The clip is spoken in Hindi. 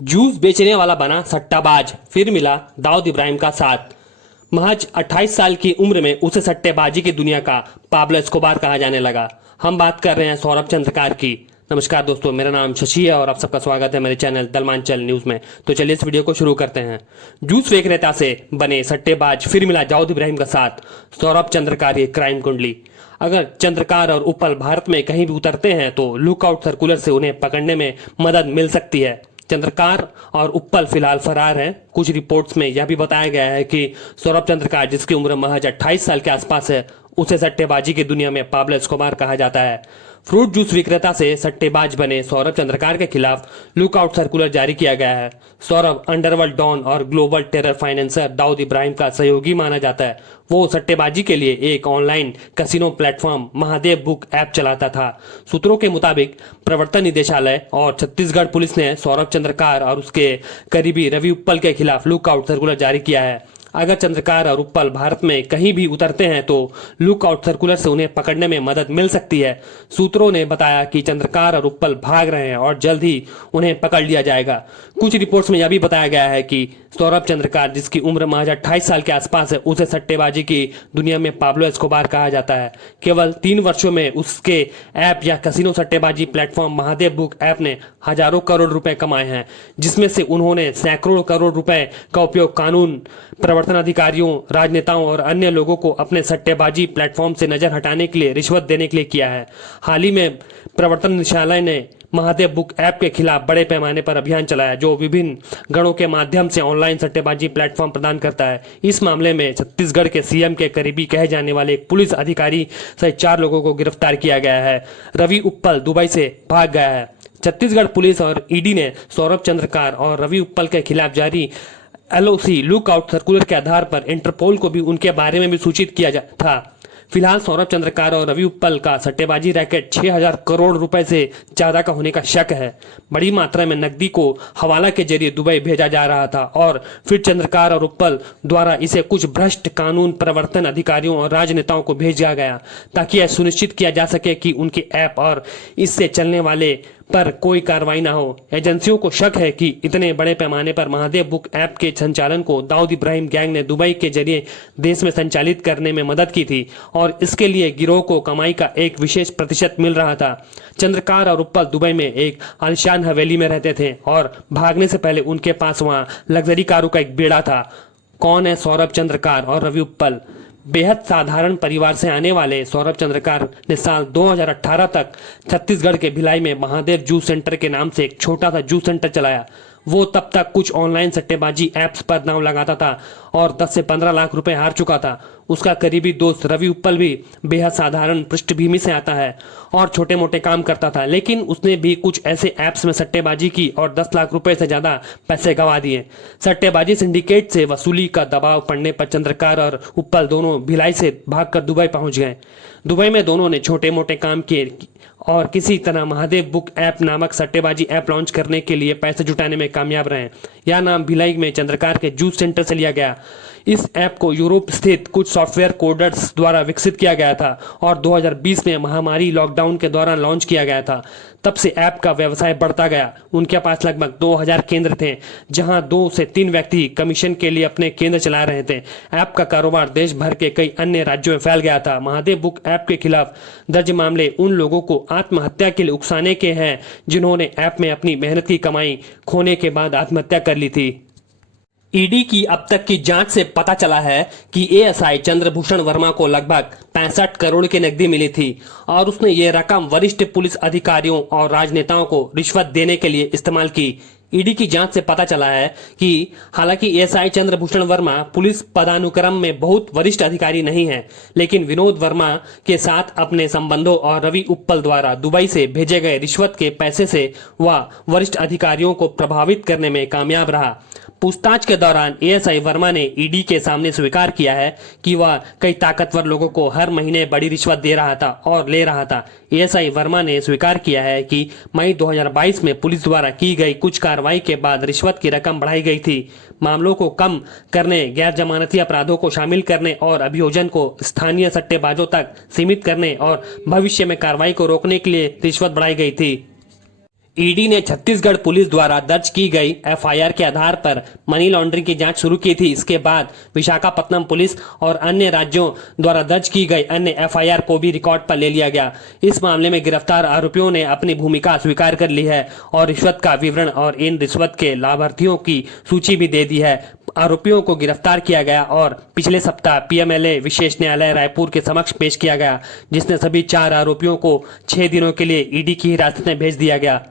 जूस बेचने वाला बना सट्टाबाज, फिर मिला दाऊद इब्राहिम का साथ। महज 28 साल की उम्र में उसे सट्टेबाजी की दुनिया का पाब्लो एस्कोबार कहा जाने लगा। हम बात कर रहे हैं सौरभ चंद्रकार की। नमस्कार दोस्तों, मेरा नाम शशि है और आप सबका स्वागत है मेरे चैनल दलमांचल न्यूज में। तो चलिए इस वीडियो को शुरू करते हैं। जूस विक्रेता से बने सट्टेबाज, फिर मिला दाऊद इब्राहिम का साथ। सौरभ चंद्रकार की क्राइम कुंडली। अगर चंद्रकार और उपल भारत में कहीं भी उतरते हैं तो लुकआउट सर्कुलर से उन्हें पकड़ने में मदद मिल सकती है। चंद्रकार और उपल फिलहाल फरार हैं। कुछ रिपोर्ट्स में यह भी बताया गया है कि सौरभ चंद्रकार, जिसकी उम्र महज 28 साल के आसपास है, उसे सट्टेबाजी की दुनिया में पाब्लो एस्कोबार कहा जाता है। फ्रूट जूस विक्रेता से सट्टेबाज बने सौरभ चंद्रकार के खिलाफ लुकआउट सर्कुलर जारी किया गया है। सौरभ अंडरवर्ल्ड डॉन और global terror financer Dawood Ibrahim का सहयोगी माना जाता है। वो सट्टेबाजी के लिए एक online casino platform Mahadev book app चलाता था। सूत्रों के मुताबिक प्रवर्तन निदेशालय और छत्तीसगढ़ पुलिस ने सौरभ चंद्रकार और उसके करीबी रवि उप्पल के खिलाफ लुकआउट सर्कुलर जारी किया है। अगर चंद्रकार और उपल भारत में कहीं भी उतरते हैं तो लुकआउट सर्कुलर से उन्हें पकड़ने में मदद मिल सकती है। सूत्रों ने बताया कि चंद्रकार और उपल भाग रहे हैं और जल्द ही उन्हें पकड़ लिया जाएगा। कुछ रिपोर्ट्स में यह भी बताया गया है कि सौरभ चंद्रकार, जिसकी उम्र महज 28 साल के आसपास है, उसे सट्टेबाजी की दुनिया में पाब्लो एस्कोबार कहा जाता है। केवल 3 वर्षों में उसके ऐप या कैसीनो सट्टेबाजी प्लेटफॉर्म महादेव बुक ऐप ने हजारों करोड़ रुपए कमाए हैं, जिसमें से उन्होंने सैकड़ों करोड़ रुपए का उपयोग कानून प्रवर्तन अधिकारियों, राजनेताओं और अन्य लोगों को अपने सट्टेबाजी प्लेटफॉर्म से नजर हटाने के लिए, रिश्वत देने के लिए किया है। हाल ही में प्रवर्तन निदेशालय ने महादेव बुक ऐप के खिलाफ बड़े पैमाने पर अभियान चलाया, जो विभिन्न गणों के माध्यम से ऑनलाइन सट्टेबाजी प्लेटफॉर्म प्रदान करता है। इस मामले में छत्तीसगढ़ के सीएम के करीबी कहे जाने वाले एक पुलिस अधिकारी सहित 4 लोगों को गिरफ्तार किया गया है। रवि उप्पल दुबई से भाग गया है। छत्तीसगढ़ पुलिस और ईडी ने सौरभ चंद्रकार और रवि उप्पल के खिलाफ जारी एलओसी लुकआउट सर्कुलर के आधार पर इंटरपोल को भी उनके बारे में भी सूचित किया था। फिलहाल सौरभ चंद्रकार और रवि उप्पल का सट्टेबाजी रैकेट 6000 करोड़ रुपए से ज्यादा का होने का शक है। बड़ी मात्रा में नकदी को हवाला के जरिए दुबई भेजा जा रहा था और फिर चंद्रकार और उप्पल द्वारा इसे कुछ भ्रष्ट कानून प्रवर्तन अधिकारियों और राजनेताओं को भेजा गया, ताकि यह सुनिश्चित किया जा सके कि उनके ऐप और इससे चलने वाले पर कोई कार्रवाई ना हो। एजेंसियों को शक है कि इतने बड़े पैमाने पर महादेव बुक ऐप के संचालन को दाऊद इब्राहिम गैंग ने दुबई के जरिए देश में संचालित करने में मदद की थी और इसके लिए गिरोह को कमाई का एक विशेष प्रतिशत मिल रहा था। चंद्रकार और उप्पल दुबई में एक आलीशान हवेली में रहते थे और भागने से पहले उनके पास वहां लग्जरी कारों का एक बेड़ा था। कौन है सौरभ चंद्रकार और रवि उप्पल? बेहद साधारण परिवार से आने वाले सौरभ चंद्रकार ने साल 2018 तक छत्तीसगढ़ के भिलाई में महादेव जूस सेंटर के नाम से एक छोटा सा जूस सेंटर चलाया। वो तब तक कुछ ऑनलाइन सट्टेबाजी ऐप्स पर दांव लगाता था और 10 से 15 लाख रुपए हार चुका था। उसका करीबी दोस्त रवि उप्पल भी बेहद साधारण पृष्ठभूमि से आता है और छोटे मोटे काम करता था, लेकिन उसने भी कुछ ऐसे ऐप्स में सट्टेबाजी की और 10 लाख रुपए से ज्यादा पैसे गंवा दिए। सट्टेबाजी सिंडिकेट से वसूली का दबाव पड़ने पर चंद्रकार और उप्पल दोनों भिलाई से भागकर दुबई पहुंच गए। दुबई में दोनों ने छोटे मोटे काम किए और किसी तरह महादेव बुक ऐप नामक सट्टेबाजी ऐप लॉन्च करने के लिए पैसे जुटाने में कामयाब रहे। यह नाम भिलाई में चंद्रकार के जूस सेंटर से लिया गया। इस ऐप को यूरोप स्थित कुछ सॉफ्टवेयर कोडर्स द्वारा विकसित किया गया था और 2020 में महामारी लॉकडाउन के दौरान लॉन्च किया गया था। तब से ऐप का व्यवसाय बढ़ता गया। उनके पास लगभग 2000 केंद्र थे, जहां 2 से 3 व्यक्ति कमीशन के लिए अपने केंद्र चला रहे थे। ऐप का कारोबार देश भर के कई अन्य राज्यों में फैल गया था। महादेव बुक ऐप के खिलाफ दर्ज मामले उन लोगों को आत्महत्या के लिए उकसाने के हैं जिन्होंने ऐप में अपनी मेहनत की कमाई खोने के बाद आत्महत्या कर ली थी। ईडी की अब तक की जांच से पता चला है कि एएसआई चंद्रभूषण वर्मा को लगभग 65 करोड़ की नकदी मिली थी और उसने ये रकम वरिष्ठ पुलिस अधिकारियों और राजनेताओं को रिश्वत देने के लिए इस्तेमाल की। ईडी की जांच से पता चला है कि हालांकि एएसआई चंद्रभूषण वर्मा पुलिस पदानुक्रम में बहुत वरिष्ठ अधिकारी नहीं है, लेकिन विनोद वर्मा के साथ अपने संबंधों और रवि उप्पल द्वारा दुबई से भेजे गए रिश्वत के पैसे से वह वरिष्ठ अधिकारियों को प्रभावित करने में कामयाब रहा। पूछताछ के दौरान एएसआई वर्मा ने ईडी के सामने स्वीकार किया है कि वह कई ताकतवर लोगों को हर महीने बड़ी रिश्वत दे रहा था और ले रहा था। एएसआई वर्मा ने स्वीकार किया है कि मई 2022 में पुलिस द्वारा की गई कुछ कार्रवाई के बाद रिश्वत की रकम बढ़ाई गई थी। मामलों को कम करने, गैर जमानती अपराधों को शामिल करने और अभियोजन को स्थानीय सट्टेबाजों तक सीमित करने और भविष्य में कार्रवाई को रोकने के लिए रिश्वत बढ़ाई गई थी। ईडी ने छत्तीसगढ़ पुलिस द्वारा दर्ज की गई एफआईआर के आधार पर मनी लॉन्ड्रिंग की जांच शुरू की थी। इसके बाद विशाखापत्तनम पुलिस और अन्य राज्यों द्वारा दर्ज की गई अन्य एफआईआर को भी रिकॉर्ड पर ले लिया गया। इस मामले में गिरफ्तार आरोपियों ने अपनी भूमिका स्वीकार कर ली है और रिश्वत का विवरण और इन रिश्वत के लाभार्थियों की सूची भी दे दी है। आरोपियों को गिरफ्तार किया गया और पिछले सप्ताह पीएमएलए विशेष न्यायालय रायपुर के समक्ष पेश किया गया, जिसने सभी 4 आरोपियों को 6 दिनों के लिए ईडी की हिरासत में भेज दिया गया।